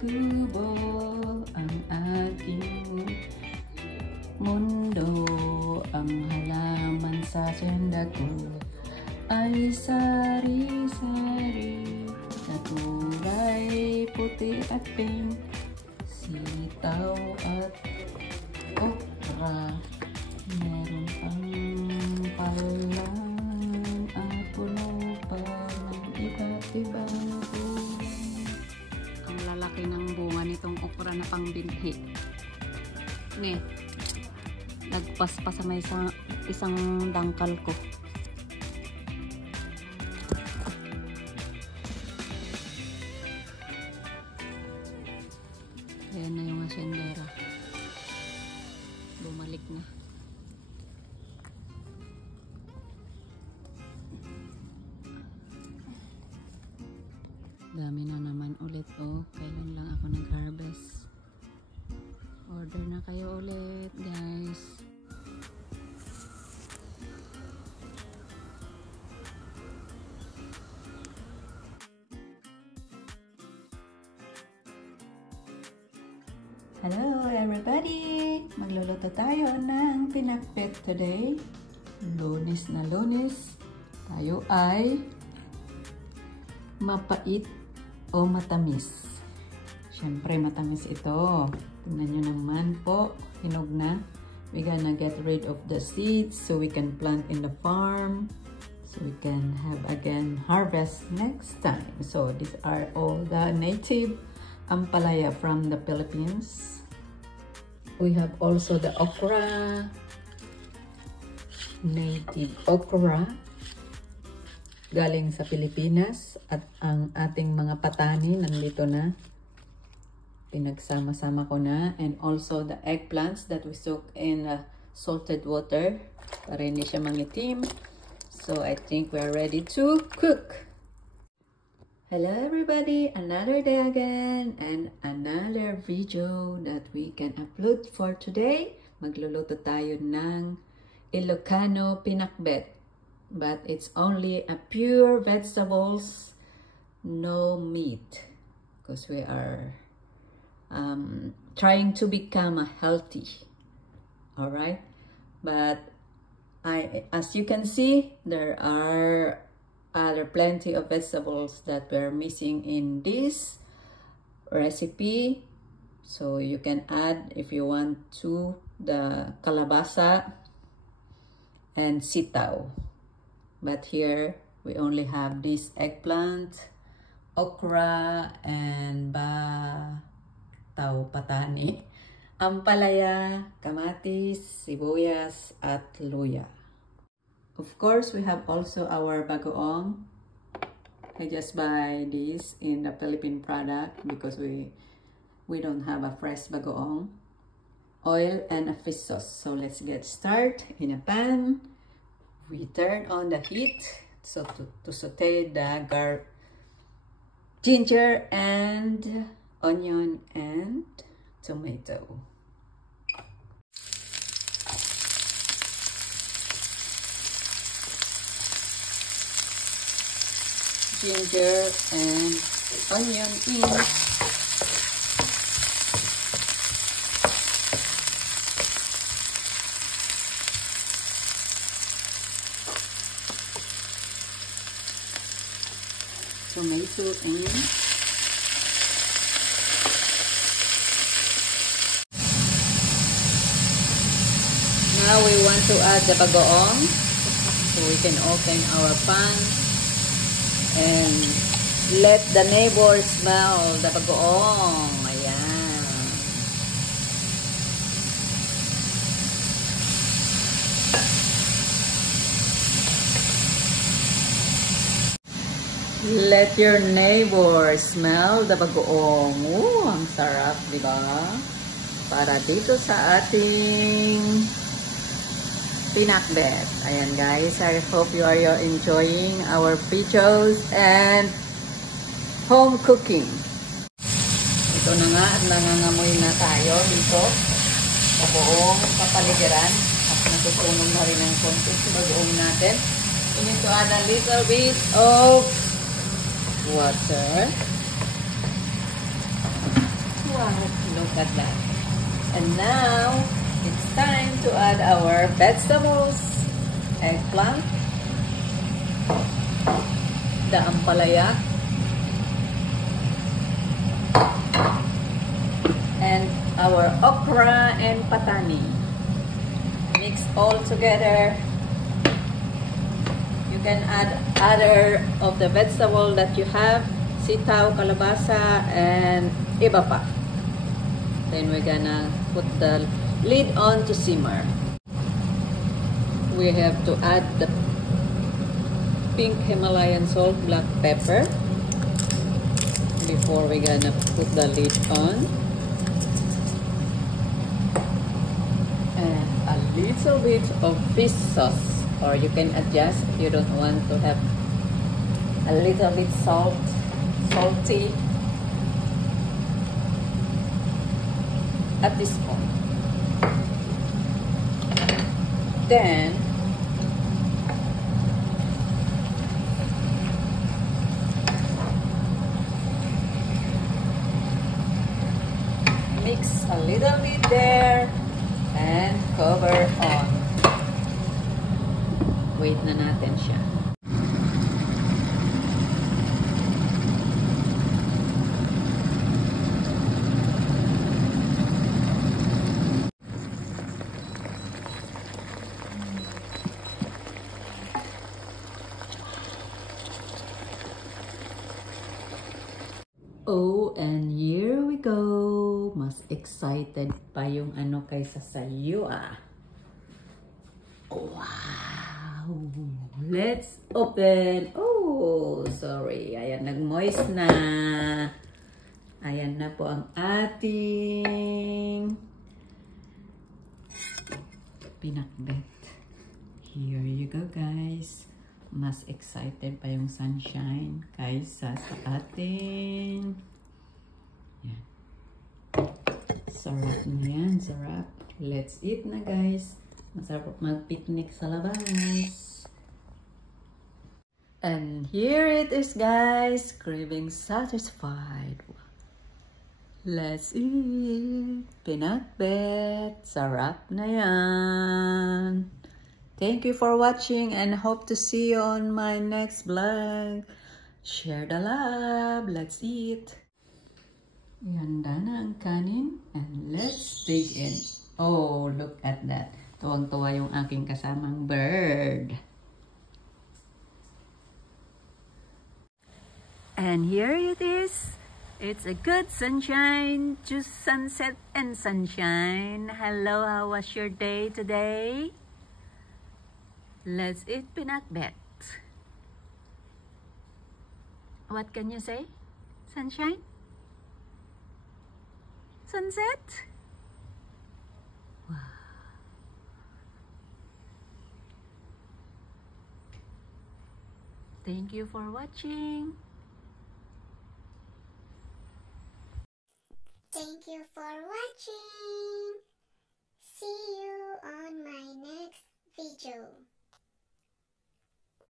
kubo ang ating mundo. Ang halaman sa sendako ay sari-sari na kulay puti at pink, sitaw at okra. Meron pang palang at puno pa ng iba't ibang kulay. Ang lalaki ng bunga nitong okra na pangbinhi. Ne, nagpas pa sa may isang dangkal ko. Ayan na yung asyendera. Bumalik na. Dami na naman ulit. Oh, kailan lang ako nag-harvest. Order na kayo ulit, guys. Hello everybody! Magluluto tayo ng pinakbet today. Lunes na Lunes. Tayo ay mapait o matamis. Siyempre matamis ito. Tingnan nyo naman po. Hinog na. We're gonna get rid of the seeds so we can plant in the farm. So we can have again harvest next time. So these are all the native ampalaya from the Philippines. We have also the okra. Native okra. Galing sa Pilipinas. At ang ating mga patani nandito na. Pinagsama-sama ko na. And also the eggplants that we soak in salted water para hindi siya mangitim. So I think we're ready to cook. Hello everybody, another day again and another video that we can upload for today. Magluluto tayo ng Ilocano pinakbet. But it's only a pure vegetables, no meat. Because we are trying to become healthy. Alright? But as you can see, there are plenty of vegetables that we're missing in this recipe. So you can add, if you want to, the kalabasa and sitaw. But here we only have this eggplant, okra, and bataw patani, ampalaya, kamatis, sibuyas, at luya. Of course, we have also our bagoong. I just buy this in the Philippine product because we don't have a fresh bagoong. Oil and a fish sauce. So let's get started. In a pan, we turn on the heat so to saute the ginger and onion and tomato. Ginger and onion in. Tomato in. Now we want to add the bagoong. So we can open our pan and let the neighbors smell the bagoong. Ayan. Let your neighbor smell the bagoong. Ooh, ang sarap, di ba? Para dito sa ating pinakbet. Ayan guys, I hope you are enjoying our videos and home cooking. Ito na nga at nangangamoy na tayo dito sa buong kapaligiran at natutunan na rin ang konti sa bagoong natin. We need to add a little bit of water. Wow, look at that. And now, it's time to add our vegetables. Eggplant, the ampalaya, and our okra and patani. Mix all together. You can add other of the vegetable that you have, sitaw, kalabasa, and iba pa. Then we're gonna put the lid on to simmer. We have to add the pink Himalayan salt, black pepper before we're gonna put the lid on. And a little bit of fish sauce, or you can adjust if you don't want to have a little bit salty at this point. Then mix a little bit there and cover on. Wait na natin siya. Oh, and here we go. Mas excited pa yung ano kaysa sa'yo ah. Wow! Let's open! Oh, sorry. Ayan, nag-moist na. Ayan na po ang ating pinakbet. Here you go, guys. Mas excited pa yung sunshine kaysa sa atin. Yan. Sarap na yan, sarap. Let's eat na, guys. Masarap mag-picnic sa labas. And here it is, guys. Craving satisfied. Let's eat. Pinakbet. Sarap na yan. Thank you for watching and hope to see you on my next vlog. Share the love. Let's eat. Ihanda na ang kanin and let's dig in. Oh, look at that. Tuwang-tuwa yung aking kasamang bird. And here it is. It's a good sunshine, just sunset and sunshine. Hello, how was your day today? Let's eat pinakbet. What can you say? Sunshine? Sunset? Wow. Thank you for watching. Thank you for watching. See you on my next video.